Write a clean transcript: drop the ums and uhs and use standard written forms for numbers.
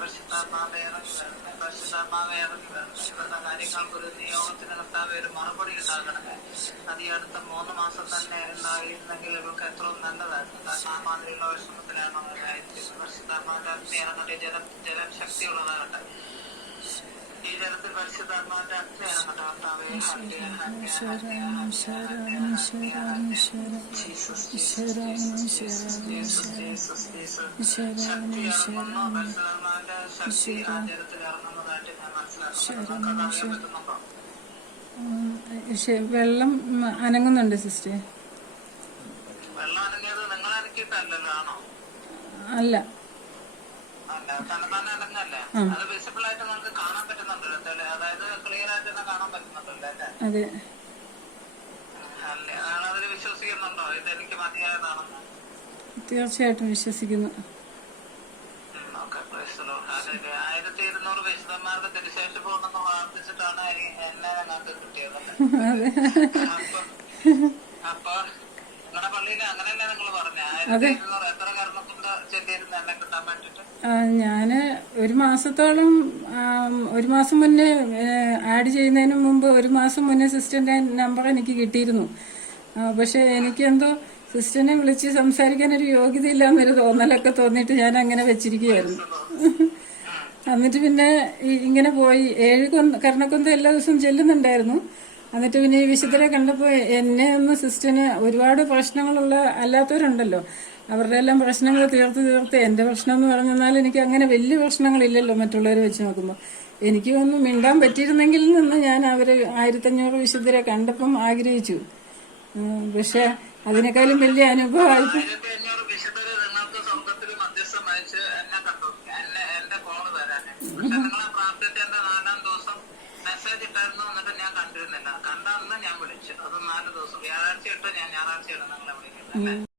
പരിശുദ്ധാത്മാവെ ഇറങ്ങി വരണമേ. പരിശുദ്ധാത്മാവെ ഇറങ്ങി വരണമേ. ഇവരുടെ കാര്യങ്ങൾക്കൊരു നിയോഗത്തിന് കർത്താവെ ഒരു മറുപടി ഉണ്ടാകണമേ. അത് ഈ അടുത്ത 3 മാസം തന്നെ ഉണ്ടായിരുന്നെങ്കിൽ ഇവർക്ക് എത്രയും നല്ലതായിരുന്നു. കാരണം ആ മാതിരിയുള്ള വിഷമത്തിലാണ് അവരായിരിക്കുന്നത്. പരിശുദ്ധാത്മാവിന്റെ അഗ്നി ഇറങ്ങട്ടെ. ജലം ശക്തിയുള്ളതാകട്ടെ. ഈ ജലത്തിൽ പരിശുദ്ധാത്മാവിന്റെ അഗ്നി ഇറങ്ങട്ടെ കർത്താവെ. ശക്തി ഇറങ്ങുന്നു. പരിശുദ്ധാത്മാവിന്റെ ശക്തി ആ ജലത്തിൽ ഇറങ്ങുന്നതായിട്ട് ഞാൻ മനസ്സിലാക്കുന്നു. അറിയാൻ പറ്റുന്നുണ്ടോ? വെള്ളം അനങ്ങുന്നുണ്ട് സിസ്റ്റർ. വെള്ളം അനങ്ങിയത് നിങ്ങൾ അനക്കിയിട്ടല്ലല്ലോ, ആണോ? അല്ല, തന്നെ അനങ്ങല്ലേ? അത് വിസിബിൾ ആയിട്ട് നമുക്ക് കാണാൻ പറ്റുന്നുണ്ടല്ലോ, അതായത് ക്ലിയർ ആയിട്ട് തന്നെ കാണാൻ പറ്റുന്നുണ്ടല്ലോ അല്ലേ? അതെ. അല്ലേ, അതിൽ വിശ്വസിക്കുന്നുണ്ടോ ഇതെനിക്ക് മതിയായതാണെന്ന്? തീർച്ചയായിട്ടും വിശ്വസിക്കുന്നു. 1200 വിശുദ്ധന്മാരുടെ തിരുശേഷം പോകണമെന്ന് പ്രാർത്ഥിച്ചിട്ടാണ് എന്നെ അതിനകത്ത് കിട്ടിയത്. അപ്പൊ നിങ്ങളുടെ പള്ളിയിൽ അങ്ങനെ തന്നെ നിങ്ങൾ പറഞ്ഞ 1200 എത്ര കർമ്മത്തിന്റെ ചെല്ലിയിരുന്ന് എന്നെ കിട്ടാൻ വേണ്ടിട്ട്? ഞാന് ഒരു മാസം മുന്നേ ആഡ് ചെയ്യുന്നതിന് മുമ്പ് 1 മാസം മുന്നേ സിസ്റ്ററിന്റെ നമ്പർ എനിക്ക് കിട്ടിയിരുന്നു. പക്ഷെ എനിക്കെന്തോ സിസ്റ്ററിനെ വിളിച്ച് സംസാരിക്കാൻ ഒരു യോഗ്യത ഇല്ലാന്നൊരു തോന്നലൊക്കെ തോന്നിയിട്ട് ഞാൻ അങ്ങനെ വെച്ചിരിക്കുകയായിരുന്നു. എന്നിട്ട് പിന്നെ ഇങ്ങനെ പോയി 7 കർണക്കൊന്ത എല്ലാ ദിവസവും ചെല്ലുന്നുണ്ടായിരുന്നു. എന്നിട്ട് പിന്നെ ഈ വിശുദ്ധരെ കണ്ടപ്പോൾ എന്നെ ഒന്ന് സിസ്റ്ററിന് ഒരുപാട് പ്രശ്നങ്ങളുള്ള അല്ലാത്തവരുണ്ടല്ലോ, അവരുടെ എല്ലാം പ്രശ്നങ്ങൾ തീർത്ത് എന്റെ പ്രശ്നം എന്ന് പറഞ്ഞാൽ എനിക്ക് അങ്ങനെ വലിയ പ്രശ്നങ്ങളില്ലല്ലോ മറ്റുള്ളവരെ വെച്ച് നോക്കുമ്പോൾ. എനിക്ക് ഒന്ന് മിണ്ടാൻ പറ്റിയിരുന്നെങ്കിൽ നിന്ന് ഞാൻ അവര് 1500 വിശുദ്ധരെ കണ്ടപ്പം ആഗ്രഹിച്ചു. പക്ഷെ അതിനേക്കാളും വലിയ അനുഭവമായി. നിങ്ങളെ പ്രാർത്ഥിച്ച എന്റെ 4-ാം ദിവസം മെസ്സേജ് ഇട്ടായിരുന്നു. എന്നിട്ട് ഞാൻ കണ്ടിരുന്നില്ല. കണ്ട അന്ന് ഞാൻ വിളിച്ചു. അത് 4 ദിവസം വ്യാഴാഴ്ച ഇട്ട് ഞാൻ ഞായറാഴ്ച ഇട്ട് നിങ്ങളെ വിളിക്കുന്നത്.